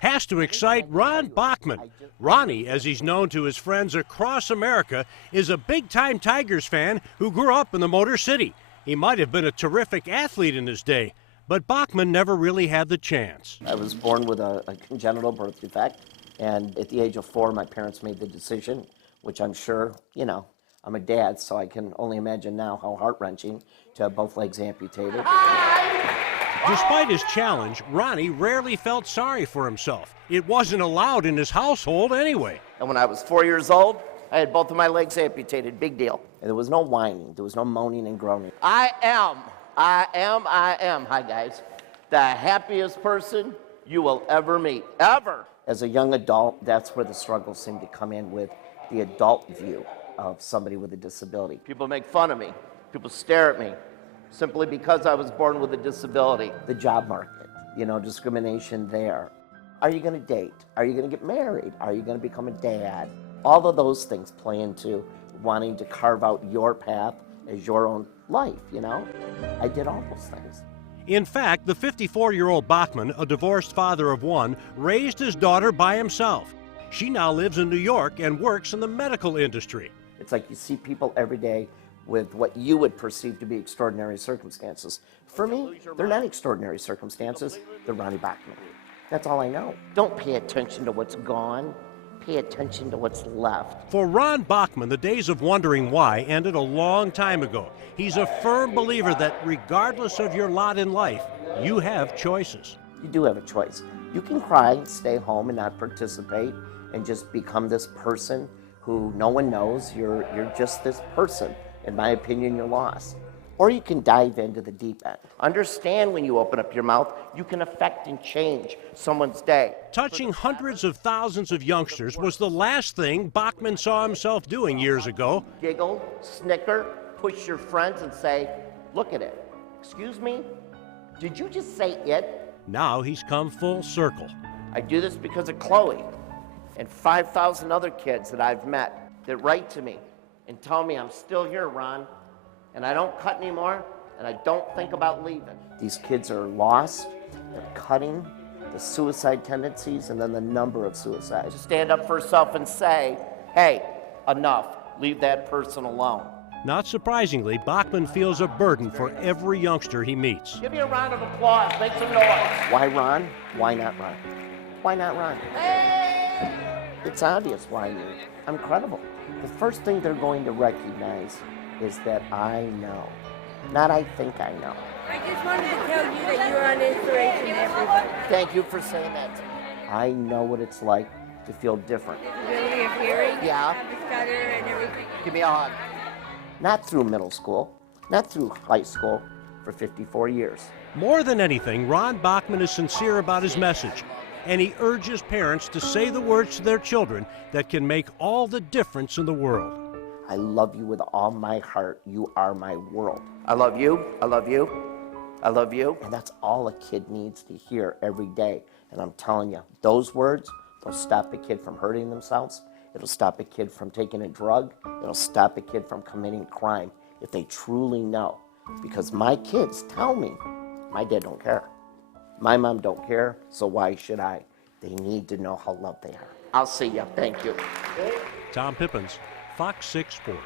has to excite Ron Bachman. Ronnie, as he's known to his friends across America, is a big-time Tigers fan who grew up in the Motor City. He might have been a terrific athlete in his day, but Bachman never really had the chance. I was born with a congenital birth defect, and at the age of 4, my parents made the decision, which I'm sure, I'm a dad, so I can only imagine now how heart-wrenching to have both legs amputated. Despite his challenge, Ronnie rarely felt sorry for himself. It wasn't allowed in his household anyway. And when I was 4 years old, I had both of my legs amputated, big deal. And there was no whining, there was no moaning and groaning. I am, hi guys, the happiest person you will ever meet, ever. As a young adult, that's where the struggles seem to come in with the adult view of somebody with a disability. People make fun of me, people stare at me, simply because I was born with a disability. The job market, discrimination there. Are you gonna date? Are you gonna get married? Are you gonna become a dad? All of those things play into wanting to carve out your path as your own life, I did all those things. In fact, the 54-year-old Bachman, a divorced father of 1, raised his daughter by himself. She now lives in New York and works in the medical industry. It's like you see people every day with what you would perceive to be extraordinary circumstances. For me, they're not extraordinary circumstances, they're Ronnie Bachman. That's all I know. Don't pay attention to what's gone, pay attention to what's left. For Ron Bachman, the days of wondering why ended a long time ago. He's a firm believer that regardless of your lot in life, you have choices. You do have a choice. You can cry and stay home and not participate and just become this person who no one knows. You're just this person. In my opinion, you're lost. Or you can dive into the deep end. Understand when you open up your mouth, you can affect and change someone's day. Touching hundreds of thousands of youngsters was the last thing Bachman saw himself doing years ago. Giggle, snicker, push your friends and say, look at it. Excuse me? Did you just say it? Now he's come full circle. I do this because of Chloe and 5,000 other kids that I've met that write to me and tell me I'm still here, Ron, and I don't cut anymore, and I don't think about leaving. These kids are lost, they're cutting, the suicide tendencies, and then the number of suicides. Stand up for yourself and say, hey, enough, leave that person alone. Not surprisingly, Bachman feels a burden for every youngster he meets. Give me a round of applause, make some noise. Why Ron? Why not Ron? Why not Ron? Hey! It's obvious why I'm credible. The first thing they're going to recognize is that I know, not I think I know. I just wanted to tell you that you are an inspiration to everybody. Thank you for saying that to me. I know what it's like to feel different. Disability of hearing, Yeah. have a stutter and everything. Give me a hug. Not through middle school, not through high school, for 54 years. More than anything, Ron Bachman is sincere about his message, and he urges parents to say the words to their children that can make all the difference in the world. I love you with all my heart. You are my world. I love you, I love you, I love you. And that's all a kid needs to hear every day. And I'm telling you, those words, they'll stop a kid from hurting themselves. It'll stop a kid from taking a drug. It'll stop a kid from committing crime if they truly know. Because my kids tell me, my dad don't care. My mom don't care, so why should I? They need to know how loved they are. I'll see you. Thank you. Tom Pippins, Fox 6 Sports.